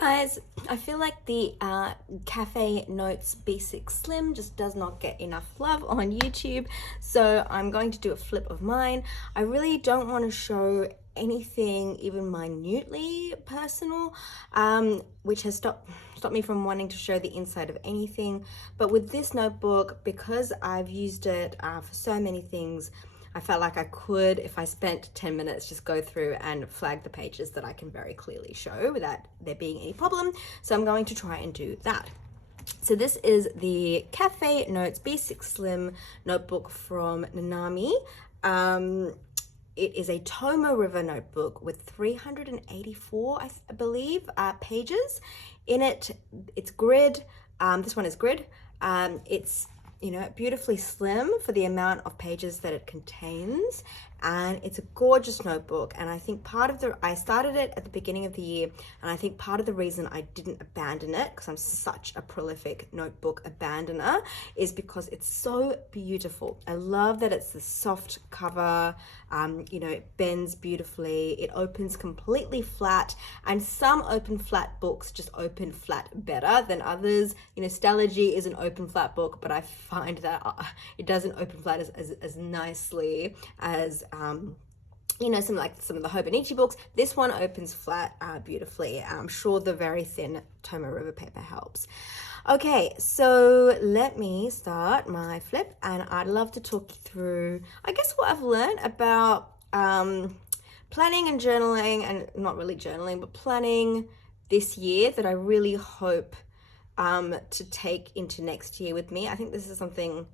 Guys, I feel like the Cafe Notes B6 Slim just does not get enough love on YouTube, so I'm going to do a flip of mine. I really don't want to show anything even minutely personal, which has stopped me from wanting to show the inside of anything. But with this notebook, because I've used it for so many things, I felt like I could, if I spent 10 minutes, just go through and flag the pages that I can very clearly show without there being any problem. So I'm going to try and do that. So this is the Cafe Notes B6 Slim notebook from Nanami. It is a Tomo River notebook with 384, I believe, pages. In it, it's grid. This one is grid. It's beautifully slim for the amount of pages that it contains, and it's a gorgeous notebook. And I think I started it at the beginning of the year, and I think part of the reason I didn't abandon it, because I'm such a prolific notebook abandoner, is because it's so beautiful. I love that it's the soft cover, it bends beautifully, it opens completely flat, and some open flat books just open flat better than others. Stellargy is an open flat book, but I find that it doesn't open flat as nicely as some of the Hobonichi books. This one opens flat beautifully. I'm sure the very thin Tomo River paper helps. Okay, so let me start my flip, and I'd love to talk you through, I guess, what I've learned about planning and journaling, and not really journaling, but planning this year that I really hope to take into next year with me. I think this is something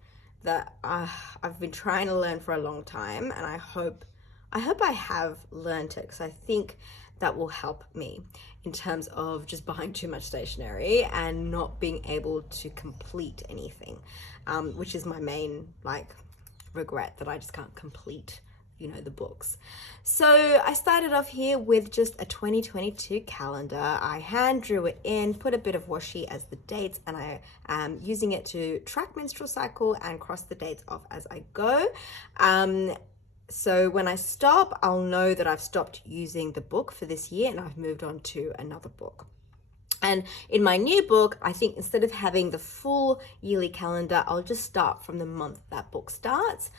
that I've been trying to learn for a long time, and I hope I have learned it, because I think that will help me in terms of just buying too much stationery and not being able to complete anything, which is my main regret, that I just can't complete the books. So I started off here with just a 2022 calendar. I hand drew it in, put a bit of washi as the dates, and I am using it to track menstrual cycle and cross the dates off as I go. So when I stop, I'll know that I've stopped using the book for this year and I've moved on to another book. And in my new book, I think instead of having the full yearly calendar, I'll just start from the month that book starts.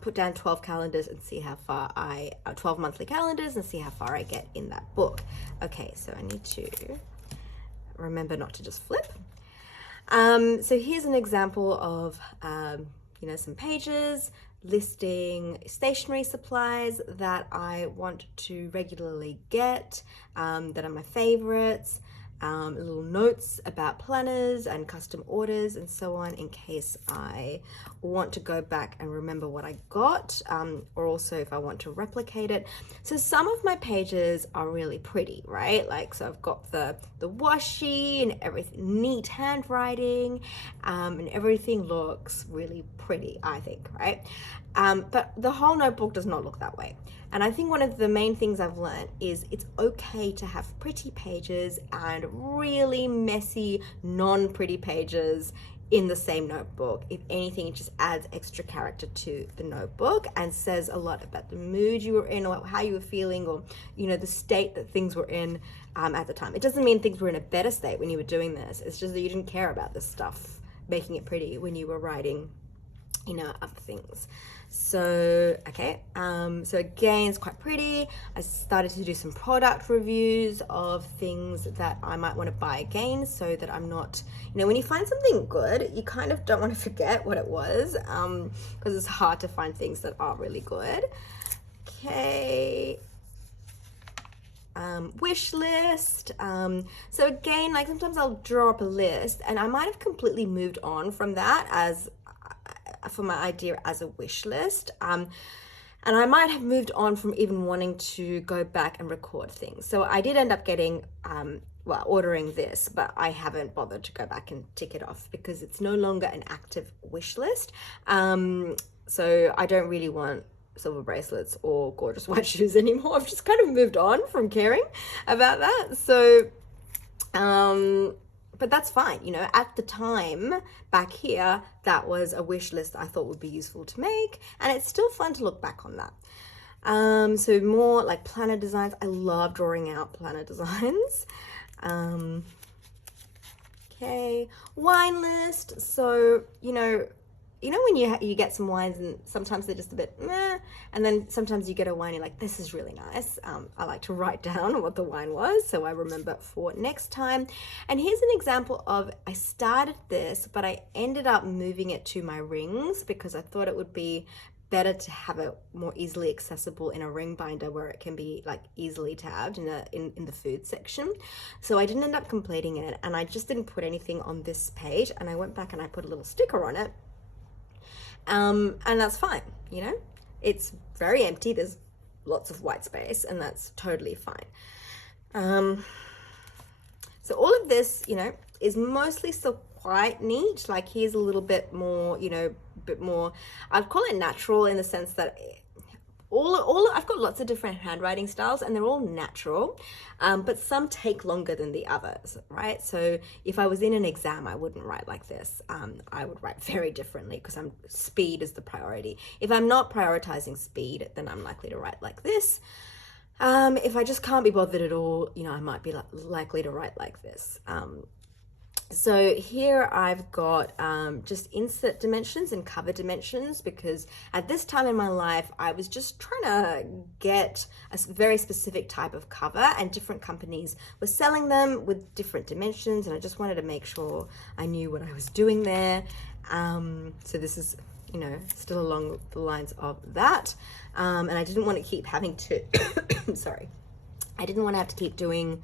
Put down 12 calendars and see how far 12 monthly calendars, and see how far I get in that book. Okay, so I need to remember not to just flip. So here's an example of, some pages listing stationery supplies that I want to regularly get, that are my favorites. Little notes about planners and custom orders and so on, in case I want to go back and remember what I got, or also if I want to replicate it. So some of my pages are really pretty, right? So I've got the washi and everything, neat handwriting, and everything looks really pretty, I think, right? But the whole notebook does not look that way. And I think one of the main things I've learned is it's okay to have pretty pages and really messy, non-pretty pages in the same notebook. If anything, it just adds extra character to the notebook and says a lot about the mood you were in, or how you were feeling, or the state that things were in at the time. It doesn't mean things were in a better state when you were doing this. It's just that you didn't care about this stuff making it pretty when you were writing other things. So okay, so again, it's quite pretty. I started to do some product reviews of things that I might want to buy again, so that I'm not, when you find something good, you kind of don't want to forget what it was, because it's hard to find things that are really good. Okay. Wish list. So again, sometimes I'll draw up a list, and I might have completely moved on from that for my idea as a wish list. And I might have moved on from even wanting to go back and record things. So I did end up getting, ordering this, but I haven't bothered to go back and tick it off because it's no longer an active wish list. So I don't really want silver bracelets or gorgeous white shoes anymore. I've just kind of moved on from caring about that. So, but that's fine. At the time back here, that was a wish list I thought would be useful to make, and it's still fun to look back on that. So more planner designs. I love drawing out planner designs. Okay, wine list. So, when you get some wines and sometimes they're just a bit meh, and then sometimes you get a wine, you're like, this is really nice. I like to write down what the wine was so I remember for next time. And here's an example of, I started this, but I ended up moving it to my rings because I thought it would be better to have it more easily accessible in a ring binder where it can be like easily tabbed in the food section. So I didn't end up completing it, and I just didn't put anything on this page, and I went back and I put a little sticker on it. And that's fine, it's very empty. There's lots of white space, and that's totally fine. So all of this, is mostly still quite neat. Like here's a little bit more, I'd call it natural in the sense that I've got lots of different handwriting styles and they're all natural, but some take longer than the others, right? So if I was in an exam, I wouldn't write like this. I would write very differently because speed is the priority. If I'm not prioritizing speed, then I'm likely to write like this. If I just can't be bothered at all, I might be likely to write like this. So here I've got just insert dimensions and cover dimensions, because at this time in my life, I was just trying to get a very specific type of cover, and different companies were selling them with different dimensions, and I just wanted to make sure I knew what I was doing there. So this is, still along the lines of that. And I didn't want to keep having to, sorry, I didn't want to have to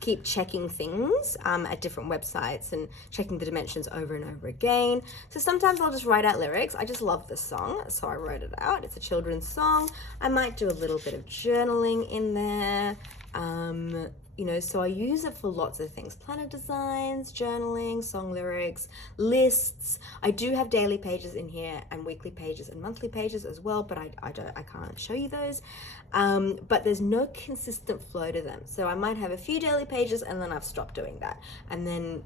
keep checking things at different websites and checking the dimensions over and over again. So sometimes I'll just write out lyrics. I just love this song, so I wrote it out. It's a children's song. I might do a little bit of journaling in there. So I use it for lots of things: planner designs, journaling, song lyrics, lists. I do have daily pages in here and weekly pages and monthly pages as well, but I can't show you those. But there's no consistent flow to them. So I might have a few daily pages and then I've stopped doing that. And then,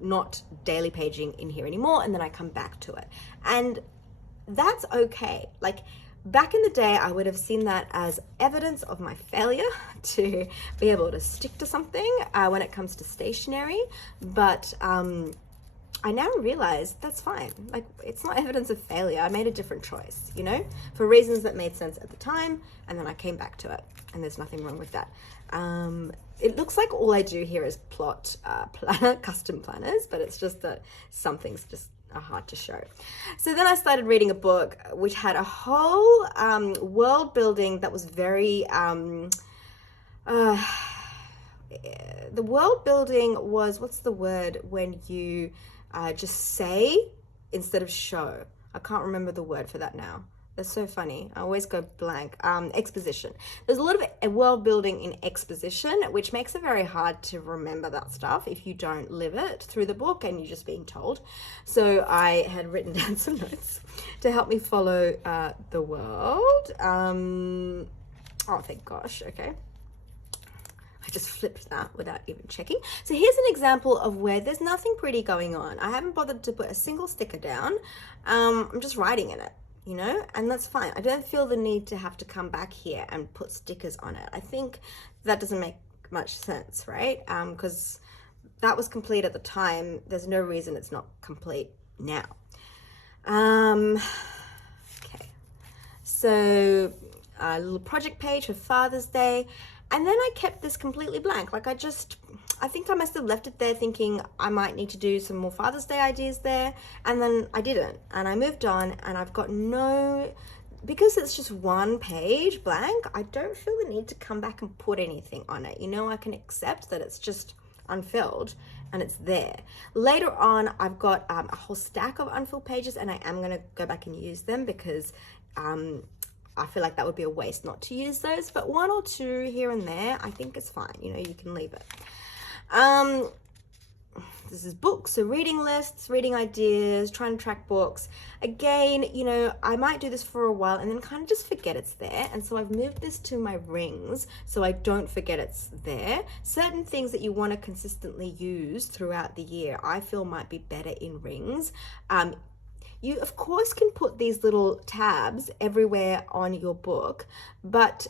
not daily paging in here anymore. And then I come back to it. And that's okay. Like, back in the day, I would have seen that as evidence of my failure to be able to stick to something when it comes to stationery. But I now realize that's fine. Like, it's not evidence of failure. I made a different choice, for reasons that made sense at the time, and then I came back to it, and there's nothing wrong with that. It looks like all I do here is plot custom planners, but it's just that some things just are hard to show. So then I started reading a book which had a whole world building that was very the world building was, what's the word when you just say instead of show? I can't remember the word for that now. That's so funny. I always go blank. Exposition. There's a lot of world building in exposition, which makes it very hard to remember that stuff if you don't live it through the book and you're just being told. So I had written down some notes to help me follow the world. Oh, thank gosh. Okay. I just flipped that without even checking. So here's an example of where there's nothing pretty going on. I haven't bothered to put a single sticker down. I'm just writing in it, and that's fine. I don't feel the need to have to come back here and put stickers on it. I think that doesn't make much sense, right? Because that was complete at the time. There's no reason it's not complete now. Okay. So a little project page for Father's Day. And then I kept this completely blank. Like I think I must have left it there thinking I might need to do some more Father's Day ideas there. And then I didn't. And I moved on, and I've got because it's just one page blank, I don't feel the need to come back and put anything on it. I can accept that it's just unfilled and it's there. Later on, I've got a whole stack of unfilled pages, and I am going to go back and use them because I feel like that would be a waste not to use those, but one or two here and there, I think it's fine. You can leave it. This is books, so reading lists, reading ideas, trying to track books. Again, I might do this for a while and then kind of just forget it's there. And so I've moved this to my rings so I don't forget it's there. Certain things that you want to consistently use throughout the year, I feel might be better in rings. You, of course, can put these little tabs everywhere on your book, but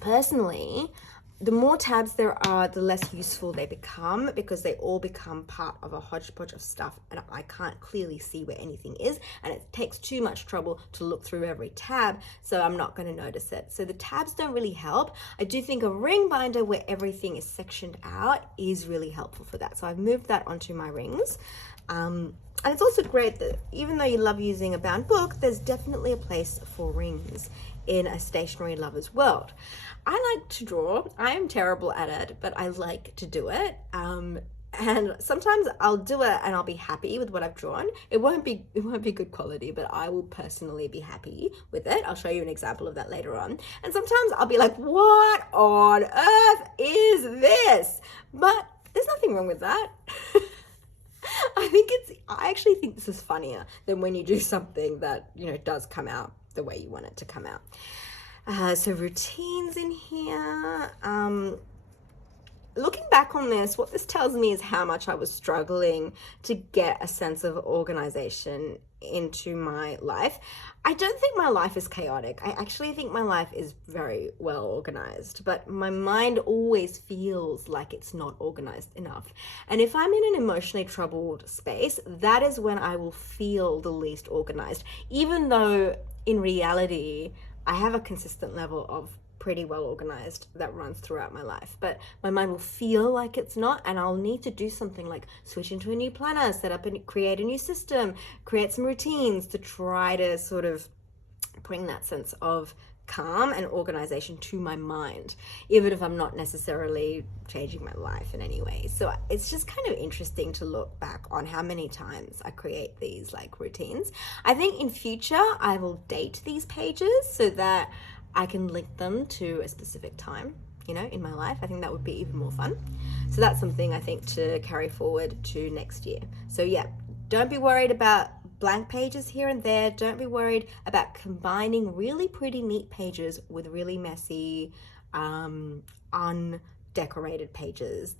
personally, the more tabs there are, the less useful they become, because they all become part of a hodgepodge of stuff and I can't clearly see where anything is, and it takes too much trouble to look through every tab, so I'm not going to notice it. So the tabs don't really help. I do think a ring binder where everything is sectioned out is really helpful for that. So I've moved that onto my rings. And it's also great that even though you love using a bound book, there's definitely a place for rings in a stationery lover's world. I like to draw. I am terrible at it, but I like to do it. And sometimes I'll do it and I'll be happy with what I've drawn. It won't be good quality, but I will personally be happy with it. I'll show you an example of that later on. And sometimes I'll be like, what on earth is this? But there's nothing wrong with that. I actually think this is funnier than when you do something that, you know, does come out the way you want it to come out. So routines in here. Looking back on this, what this tells me is how much I was struggling to get a sense of organization into my life. I don't think my life is chaotic. I actually think my life is very well organized, but my mind always feels like it's not organized enough. And if I'm in an emotionally troubled space, that is when I will feel the least organized, even though in reality, I have a consistent level of pretty well organized that runs throughout my life, but my mind will feel like it's not, and I'll need to do something like switch into a new planner, set up and create a new system, create some routines to try to sort of bring that sense of calm and organization to my mind, even if I'm not necessarily changing my life in any way. So it's just kind of interesting to look back on how many times I create these like routines. I think in future I will date these pages so that I can link them to a specific time, you know, in my life. I think that would be even more fun. So that's something I think to carry forward to next year. So yeah, don't be worried about blank pages here and there. Don't be worried about combining really pretty neat pages with really messy, undecorated pages.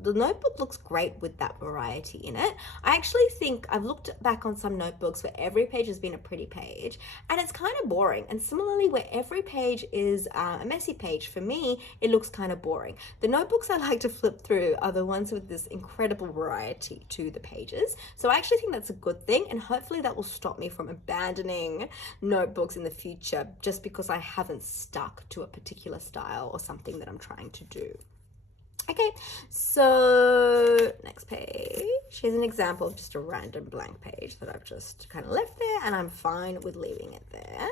The notebook looks great with that variety in it. I actually think I've looked back on some notebooks where every page has been a pretty page and it's kind of boring. And similarly, where every page is a messy page, for me, it looks kind of boring. The notebooks I like to flip through are the ones with this incredible variety to the pages. So I actually think that's a good thing, and hopefully that will stop me from abandoning notebooks in the future just because I haven't stuck to a particular style or something that I'm trying to do. Okay, so next page. Here's an example of just a random blank page that I've just kind of left there, and I'm fine with leaving it there.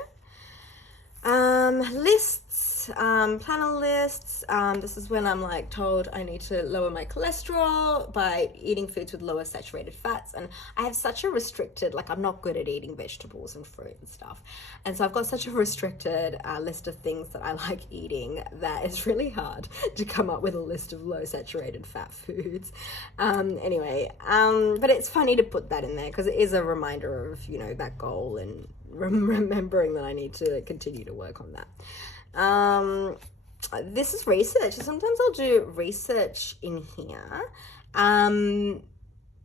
Lists, planner lists. This is when I'm like told I need to lower my cholesterol by eating foods with lower saturated fats, and I have such a restricted, like I'm not good at eating vegetables and fruit and stuff, and so I've got such a restricted list of things that I like eating that it's really hard to come up with a list of low saturated fat foods. Anyway, but it's funny to put that in there because it is a reminder of, you know, that goal and remembering that I need to continue to work on that. This is research. Sometimes I'll do research in here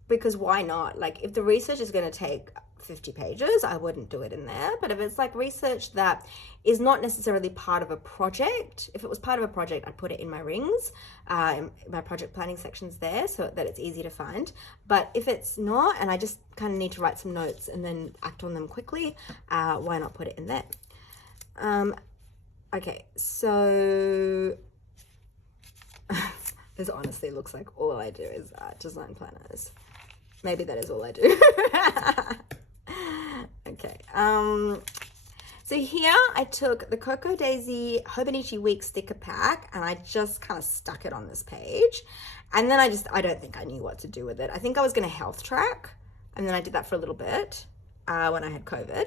because why not? Like if the research is going to take 50 pages, I wouldn't do it in there. But if it's like research that is not necessarily part of a project, if it was part of a project, I'd put it in my rings, in my project planning sections there so that it's easy to find. But if it's not, and I just kind of need to write some notes and then act on them quickly, why not put it in there? Okay, so this honestly looks like all I do is design planners. Maybe that is all I do. Okay, so here I took the Cocoa Daisy Hobonichi Week sticker pack and I just kind of stuck it on this page. And then I don't think I knew what to do with it. I think I was going to health track, and then I did that for a little bit when I had COVID,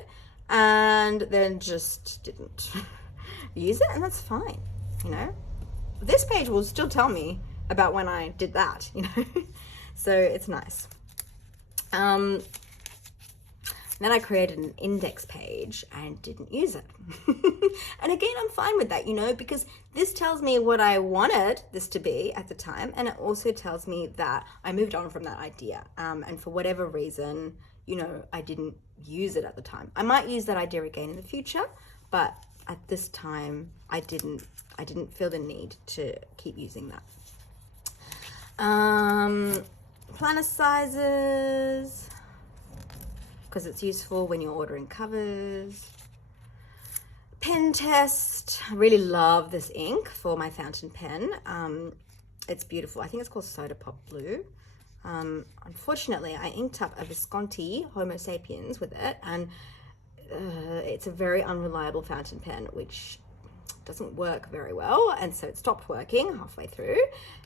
and then just didn't use it, and that's fine, you know. This page will still tell me about when I did that, you know. So it's nice. Then I created an index page and didn't use it. And again, I'm fine with that, you know, because this tells me what I wanted this to be at the time. And it also tells me that I moved on from that idea. And for whatever reason, you know, I didn't use it at the time. I might use that idea again in the future, but at this time, I didn't feel the need to keep using that. Planner sizes, because it's useful when you're ordering covers. Pen test. I really love this ink for my fountain pen. It's beautiful. I think it's called Soda Pop Blue. Unfortunately, I inked up a Visconti Homo Sapiens with it, and it's a very unreliable fountain pen, which doesn't work very well, and so it stopped working halfway through,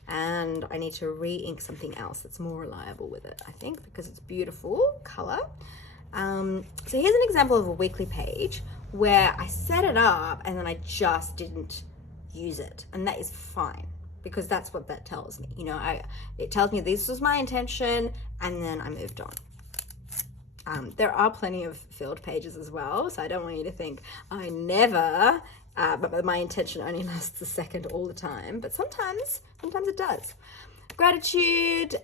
and I need to re-ink something else that's more reliable with it, I think, because it's beautiful color. So here's an example of a weekly page where I set it up and then I just didn't use it, and that is fine, because that's what that tells me. You know, it tells me this was my intention, and then I moved on. There are plenty of filled pages as well, so I don't want you to think I never, but my intention only lasts a second all the time, but sometimes it does. Gratitude,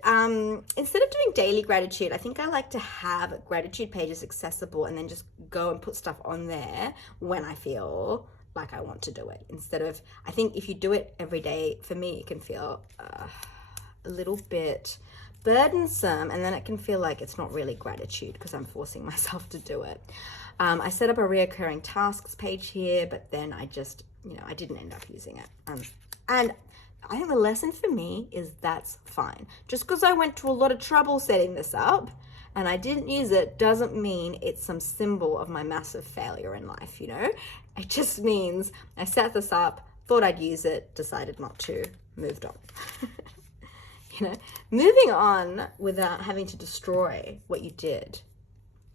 instead of doing daily gratitude, I think I like to have gratitude pages accessible and then just go and put stuff on there when I feel like I want to do it. Instead of, I think if you do it every day, for me, it can feel a little bit burdensome, and then it can feel like it's not really gratitude because I'm forcing myself to do it. I set up a reoccurring tasks page here, but then I just, I didn't end up using it. And I think the lesson for me is that's fine. Just because I went to a lot of trouble setting this up and I didn't use it doesn't mean it's some symbol of my massive failure in life, It just means I set this up, thought I'd use it, decided not to, moved on. Moving on without having to destroy what you did.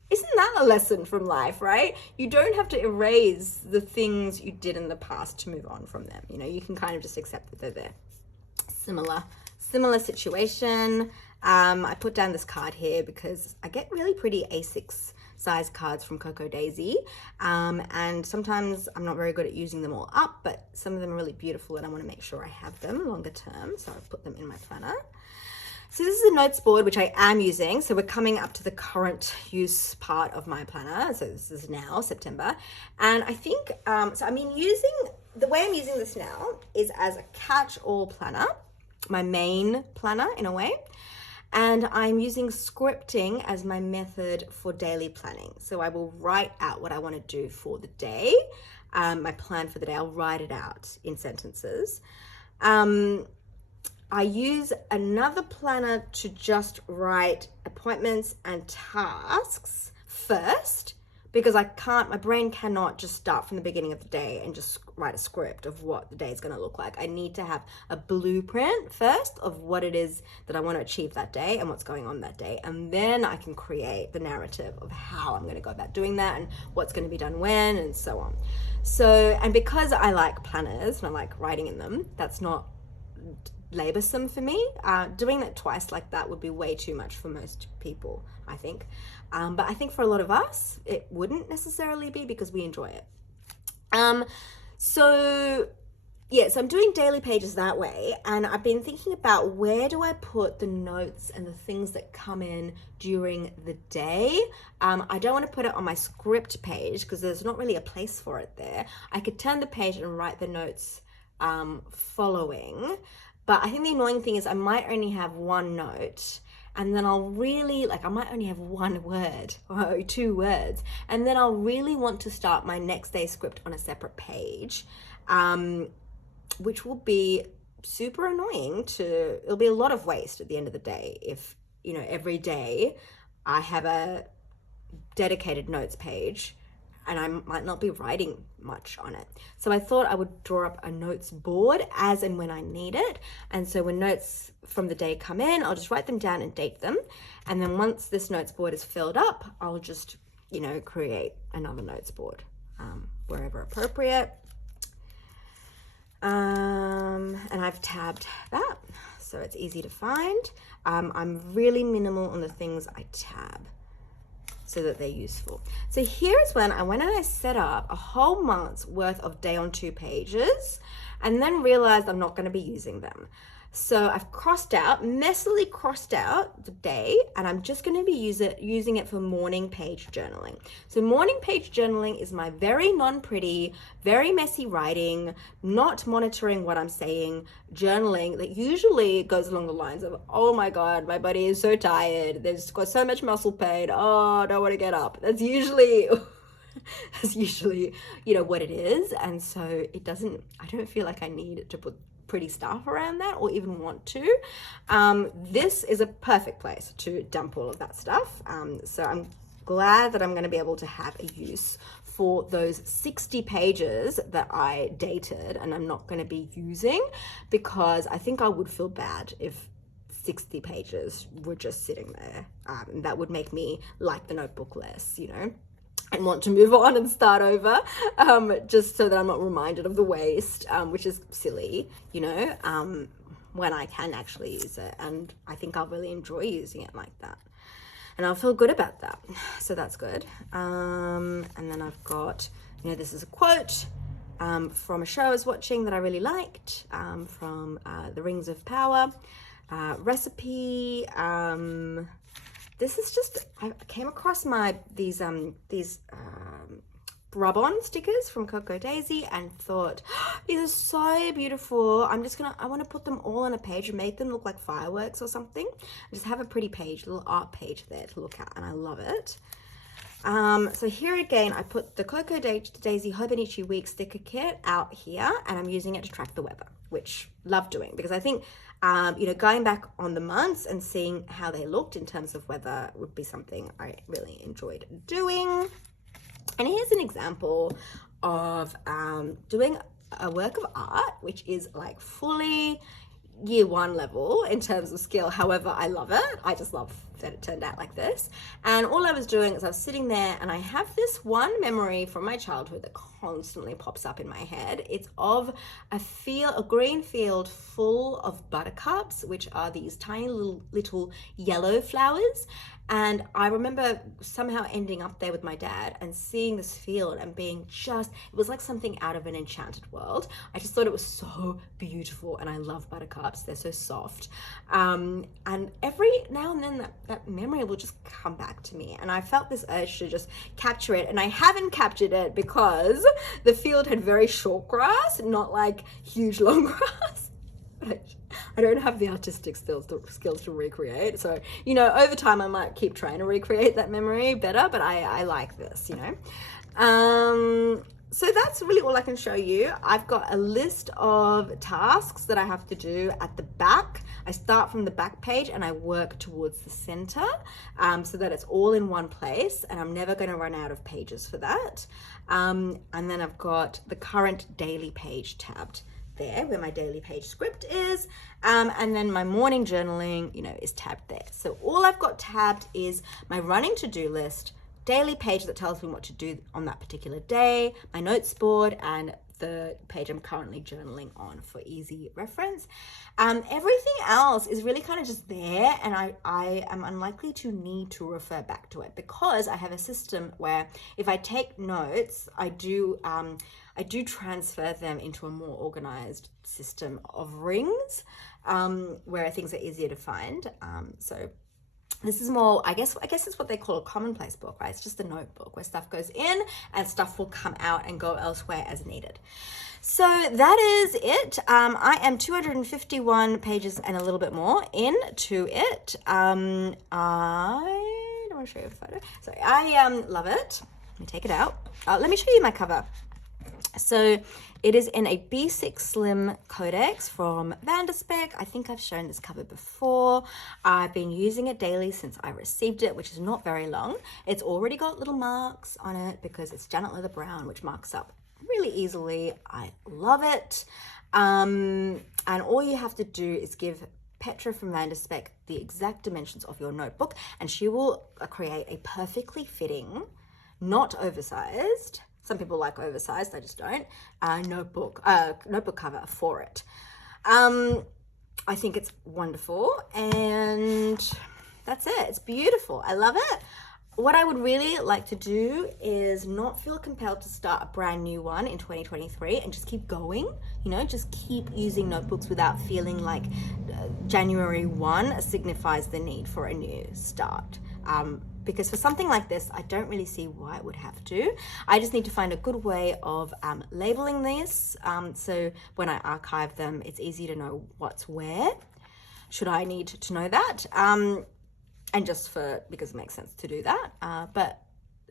Isn't that a lesson from life, right? You don't have to erase the things you did in the past to move on from them. You can kind of just accept that they're there. Similar situation. I put down this card here because I get really pretty A6 size cards from Coco Daisy. And sometimes I'm not very good at using them all up, but some of them are really beautiful and I want to make sure I have them longer term. So I've put them in my planner. So this is a notes board, which I am using. So we're coming up to the current use part of my planner. So this is now September. And I think, the way I'm using this now is as a catch-all planner, my main planner in a way. And I'm using scripting as my method for daily planning. So I will write out what I want to do for the day. My plan for the day, I'll write it out in sentences. I use another planner to just write appointments and tasks first, because my brain cannot just start from the beginning of the day and just write a script of what the day is going to look like. I need to have a blueprint first of what it is that I want to achieve that day and what's going on that day. And then I can create the narrative of how I'm going to go about doing that and what's going to be done when and so on. So, and because I like planners and I like writing in them, that's not laborsome for me. Doing that twice like that would be way too much for most people, I think. But I think for a lot of us, it wouldn't necessarily be because we enjoy it. So I'm doing daily pages that way. And I've been thinking about where do I put the notes and the things that come in during the day. I don't want to put it on my script page because there's not really a place for it there. I could turn the page and write the notes following. But I think the annoying thing is I might only have one note, and then I'll really, I might only have one word or 2 words, and then I'll really want to start my next day's script on a separate page, which will be super annoying it'll be a lot of waste at the end of the day if, every day I have a dedicated notes page and I might not be writing much on it. So I thought I would draw up a notes board as and when I need it. And so when notes from the day come in, I'll just write them down and date them. And then once this notes board is filled up, I'll just, create another notes board wherever appropriate. And I've tabbed that, so it's easy to find. I'm really minimal on the things I tab, so that they're useful. So here's when I went and I set up a whole month's worth of day on 2 pages. and then realized I'm not going to be using them. So I've messily crossed out the day, and I'm just going to be using it for morning page journaling. So morning page journaling is my very non-pretty, very messy writing, not monitoring what I'm saying, journaling that usually goes along the lines of, oh my God, my body is so tired. There's got so much muscle pain. Oh, I don't want to get up. That's usually what it is. And so I don't feel like I need to put pretty stuff around that or even want to. This is a perfect place to dump all of that stuff. So I'm glad that I'm going to be able to have a use for those 60 pages that I dated and I'm not going to be using, because I think I would feel bad if 60 pages were just sitting there. That would make me like the notebook less, and want to move on and start over, just so that I'm not reminded of the waste, which is silly, when I can actually use it. And I think I'll really enjoy using it like that. And I'll feel good about that. So that's good. And then I've got, this is a quote from a show I was watching that I really liked, from The Rings of Power, recipe. This is just, I came across these rub-on stickers from Coco Daisy and thought, these are so beautiful. I want to put them all on a page and make them look like fireworks or something. Just have a pretty page, little art page there to look at, and I love it. So here again, I put the Coco Daisy Hobonichi Week sticker kit out here, and I'm using it to track the weather, which love doing, because I think going back on the months and seeing how they looked in terms of weather would be something I really enjoyed doing. And here's an example of doing a work of art, which is like fully year one level in terms of skill. However, I love it. I just love that it turned out like this. And all I was doing is I was sitting there, and I have this one memory from my childhood that constantly pops up in my head. It's of a green field full of buttercups, which are these tiny little yellow flowers. And I remember somehow ending up there with my dad and seeing this field and being it was like something out of an enchanted world. I just thought it was so beautiful, and I love buttercups. They're so soft. And every now and then that memory will just come back to me. And I felt this urge to just capture it. And I haven't captured it because the field had very short grass, not like huge long grass. I don't have the artistic skills to recreate. So, over time I might keep trying to recreate that memory better, but I like this, So that's really all I can show you. I've got a list of tasks that I have to do at the back. I start from the back page and I work towards the center, so that it's all in one place, and I'm never going to run out of pages for that. And then I've got the current daily page tabbed there, where my daily page script is, and then my morning journaling is tabbed there. So all I've got tabbed is my running to-do list, daily page that tells me what to do on that particular day, my notes board, and the page I'm currently journaling on for easy reference. Everything else is really kind of just there, and I am unlikely to need to refer back to it, because I have a system where if I take notes, I do transfer them into a more organized system of rings, where things are easier to find. So this is more, I guess it's what they call a commonplace book, right? It's just a notebook where stuff goes in and stuff will come out and go elsewhere as needed. So that is it. I am 251 pages and a little bit more into it. I don't want to show you a photo. Sorry, I love it. Let me take it out. Let me show you my cover. So it is in a B6 Slim Codex from VDS Codex. I think I've shown this cover before. I've been using it daily since I received it, which is not very long. It's already got little marks on it because it's Janet Leather Brown, which marks up really easily. I love it. And all you have to do is give Petra from VDS Codex the exact dimensions of your notebook, and she will create a perfectly fitting, not oversized, some people like oversized, I just don't, notebook cover for it. I think it's wonderful, and that's it. It's beautiful. I love it. What I would really like to do is not feel compelled to start a brand new one in 2023 and just keep going, you know, just keep using notebooks without feeling like January 1 signifies the need for a new start. Because for something like this, I don't really see why it would have to. I just need to find a good way of labeling this, so when I archive them, it's easy to know what's where, should I need to know that. And just because it makes sense to do that. But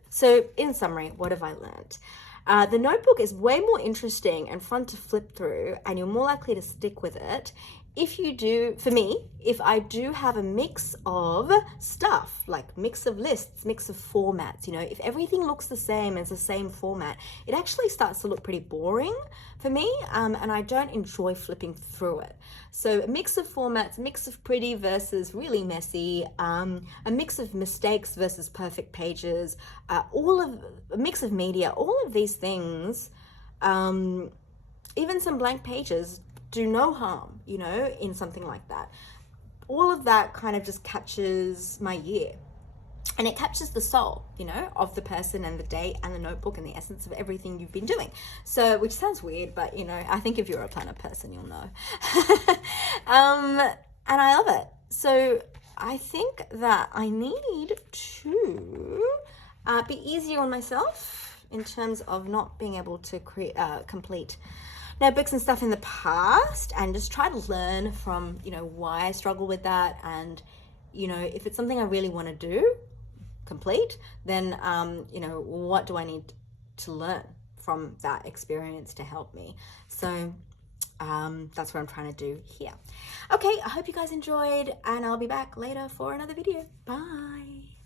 so in summary, what have I learned? The notebook is way more interesting and fun to flip through, and you're more likely to stick with it if you do, for me, if I do have a mix of stuff, like mix of lists, mix of formats, you know, if everything looks the same, it's the same format, it actually starts to look pretty boring for me, and I don't enjoy flipping through it. So a mix of formats, mix of pretty versus really messy, a mix of mistakes versus perfect pages, a mix of media, all of these things, even some blank pages, do no harm, you know, in something like that. All of that kind of just captures my year. And it captures the soul, you know, of the person and the date and the notebook and the essence of everything you've been doing. So, which sounds weird, but, you know, I think if you're a planner person, you'll know. And I love it. So I think that I need to be easier on myself in terms of not being able to complete notebooks and stuff in the past, and just try to learn from, you know, why I struggle with that. And, you know, if it's something I really want to do, complete, then, you know, what do I need to learn from that experience to help me? So that's what I'm trying to do here. Okay, I hope you guys enjoyed, and I'll be back later for another video. Bye.